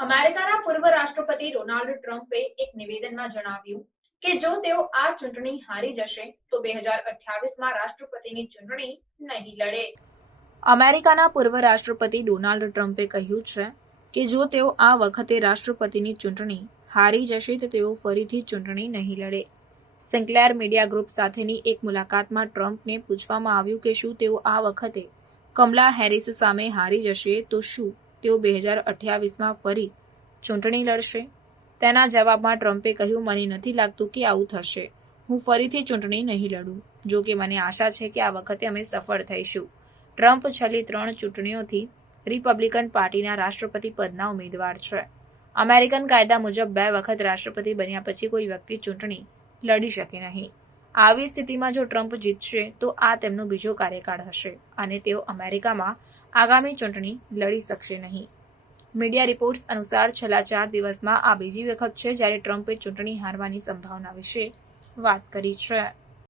અમેરિકાના પૂર્વ રાષ્ટ્રપતિ ડોનાલ્ડ ટ્રમ્પે એક નિવેદનમાં જણાવ્યું કે જો તેઓ આ ચૂંટણી હારી જશે, તો બે હજાર અઠ્યાવીસમાં રાષ્ટ્રપતિની ચૂંટણી નહીં લડે. અમેરિકાના પૂર્વ રાષ્ટ્રપતિ ડોનાલ્ડ ટ્રમ્પે કહ્યું છે કે જો તેઓ આ વખતે રાષ્ટ્રપતિની ચૂંટણી હારી જશે, તો તેઓ ફરીથી ચૂંટણી નહીં લડે. સિન્ક્લેર મીડિયા ગ્રુપ સાથેની એક મુલાકાતમાં ટ્રમ્પને પૂછવામાં આવ્યું કે શું તેઓ આ વખતે કમલા હેરિસ સામે હારી જશે, તો શું? તેઓ બે હજાર અઠ્યાવીસમાં ફરી ચૂંટણી લડશે. તેના જવાબમાં ટ્રમ્પે કહ્યું, મને નથી લાગતું કે આવું થશે. હું ફરીથી ચૂંટણી નહીં લડું. જો કે મને આશા છે કે આ વખતે અમે સફળ થઈશું. ટ્રમ્પ છેલ્લી ત્રણ ચૂંટણીઓથી રિપબ્લિકન પાર્ટીના રાષ્ટ્રપતિ પદના ઉમેદવાર છે. અમેરિકન કાયદા મુજબ બે વખત રાષ્ટ્રપતિ બન્યા પછી કોઈ વ્યક્તિ ચૂંટણી લડી શકે નહીં. આવી સ્થિતિમાં જો ટ્રમ્પ જીતશે, તો આ તેમનો બીજો કાર્યકાળ હશે અને તેઓ અમેરિકામાં આગામી ચૂંટણી લડી શકશે નહીં. મીડિયા રિપોર્ટ્સ અનુસાર છેલ્લા ચાર દિવસમાં આ બીજી વખત છે જ્યારે ટ્રમ્પે ચૂંટણી હારવાની સંભાવના વિશે વાત કરી છે.